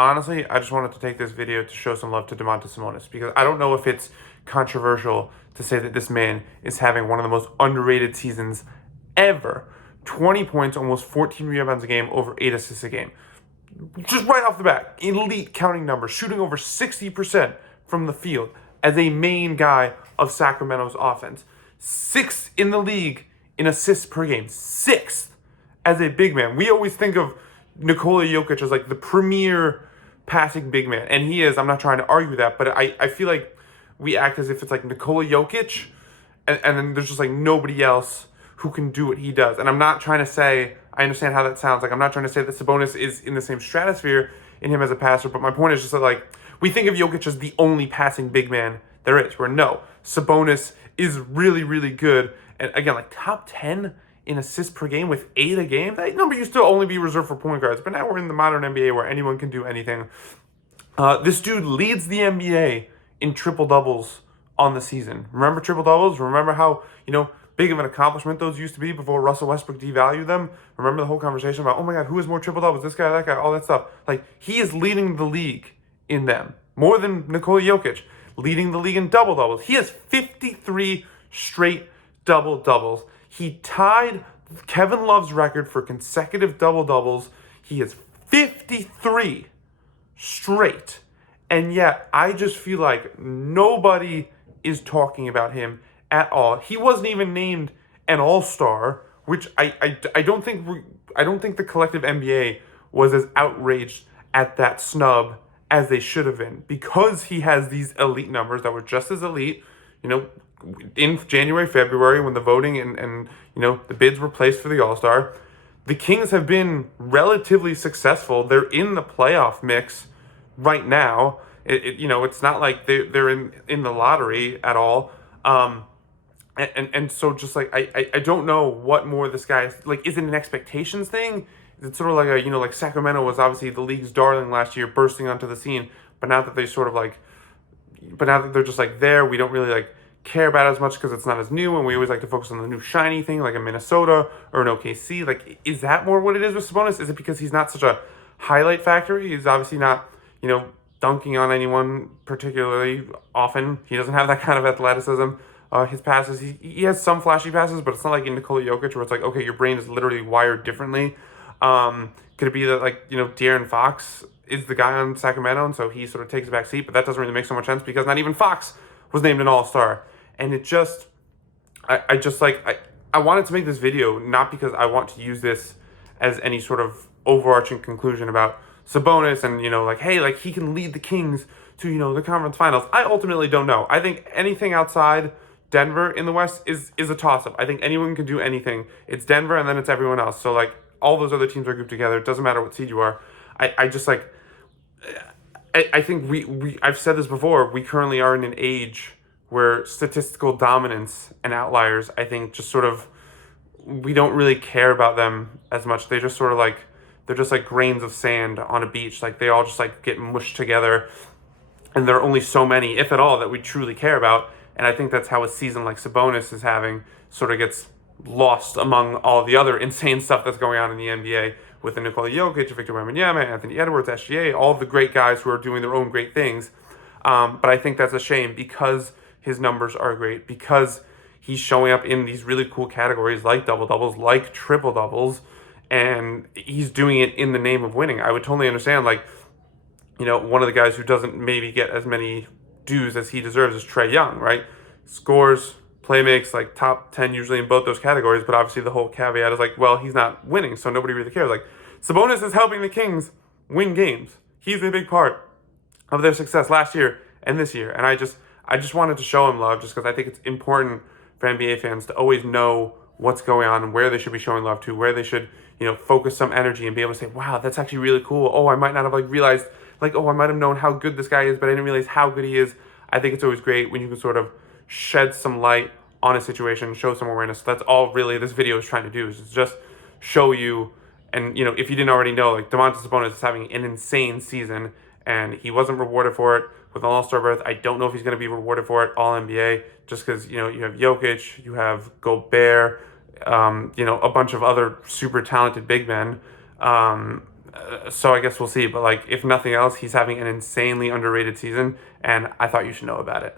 Honestly, I just wanted to take this video to show some love to Domantas Sabonis because I don't know if it's controversial to say that this man is having one of the most underrated seasons ever. 20 points, almost 14 rebounds a game, over 8 assists a game. Just right off the bat, elite counting numbers, shooting over 60% from the field as a main guy of Sacramento's offense. Sixth in the league in assists per game. Sixth as a big man. We always think of Nikola Jokic as like the premier passing big man, and he is. I'm not trying to argue that, but I feel like we act as if it's like Nikola Jokic, and then there's just like nobody else who can do what he does. And I'm not trying to say, I understand how that sounds. Like, I'm not trying to say that Sabonis is in the same stratosphere in him as a passer, but my point is just that, like, we think of Jokic as the only passing big man there is, where no, Sabonis is really, really good. And again, like top 10 in assists per game with 8 a game. That number used to only be reserved for point guards, but now we're in the modern NBA where anyone can do anything. This dude leads the NBA in triple doubles on the season. Remember triple doubles? Remember how, big of an accomplishment those used to be before Russell Westbrook devalued them? Remember the whole conversation about, oh my God, who has more triple doubles? This guy, that guy, all that stuff. Like, he is leading the league in them more than Nikola Jokic, leading the league in double doubles. He has 53 straight double doubles. He tied Kevin Love's record for consecutive double doubles. He has 53 straight. And yet, I just feel like nobody is talking about him at all. He wasn't even named an all-star, which I don't think the collective NBA was as outraged at that snub as they should have been, because he has these elite numbers that were just as elite, in January, February, when the voting and the bids were placed for the All-Star. The Kings have been relatively successful. They're in the playoff mix right now. It's not like they're in the lottery at all. And so just like I don't know what more this guy is like. Is it an expectations thing? Is it sort of like like Sacramento was obviously the league's darling last year, bursting onto the scene, but now that they're just like there, we don't really like care about it as much because it's not as new, and we always like to focus on the new shiny thing like a Minnesota or an OKC. Like, is that more what it is with Sabonis? Is it because he's not such a highlight factory? He's obviously not dunking on anyone particularly often. He doesn't have that kind of athleticism. His passes, he has some flashy passes, but it's not like in Nikola Jokic where it's like, okay, your brain is literally wired differently. Could it be that De'Aaron Fox is the guy on Sacramento, and so he sort of takes a back seat? But that doesn't really make so much sense because not even Fox was named an All-Star. And it just, I wanted to make this video not because I want to use this as any sort of overarching conclusion about Sabonis and, hey, he can lead the Kings to, the conference finals. I ultimately don't know. I think anything outside Denver in the West is a toss-up. I think anyone can do anything. It's Denver and then it's everyone else. So, all those other teams are grouped together. It doesn't matter what seed you are. I think I've said this before, we currently are in an age where statistical dominance and outliers, I think, just sort of, we don't really care about them as much. They just sort of they're just like grains of sand on a beach. They all just get mushed together. And there are only so many, if at all, that we truly care about. And I think that's how a season like Sabonis is having sort of gets lost among all the other insane stuff that's going on in the NBA with the Nikola Jokic, Victor Wembanyama, Anthony Edwards, SGA, all the great guys who are doing their own great things. But I think that's a shame because his numbers are great, because he's showing up in these really cool categories like double-doubles, like triple-doubles, and he's doing it in the name of winning. I would totally understand, one of the guys who doesn't maybe get as many dues as he deserves is Trae Young, right? Scores, play makes, top 10 usually in both those categories, but obviously the whole caveat is he's not winning, so nobody really cares. Sabonis is helping the Kings win games. He's a big part of their success last year and this year, and I just wanted to show him love just because I think it's important for NBA fans to always know what's going on and where they should be showing love to, where they should, focus some energy and be able to say, wow, that's actually really cool. Oh, I might not have realized, I might have known how good this guy is, but I didn't realize how good he is. I think it's always great when you can sort of shed some light on a situation, show some awareness. So that's all really this video is trying to do, is just show you. And, if you didn't already know, Domantas Sabonis is having an insane season, and he wasn't rewarded for it with an All-Star berth. I don't know if he's going to be rewarded for it All-NBA, just because, you have Jokic, you have Gobert, a bunch of other super talented big men. So I guess we'll see. But like, if nothing else, he's having an insanely underrated season, and I thought you should know about it.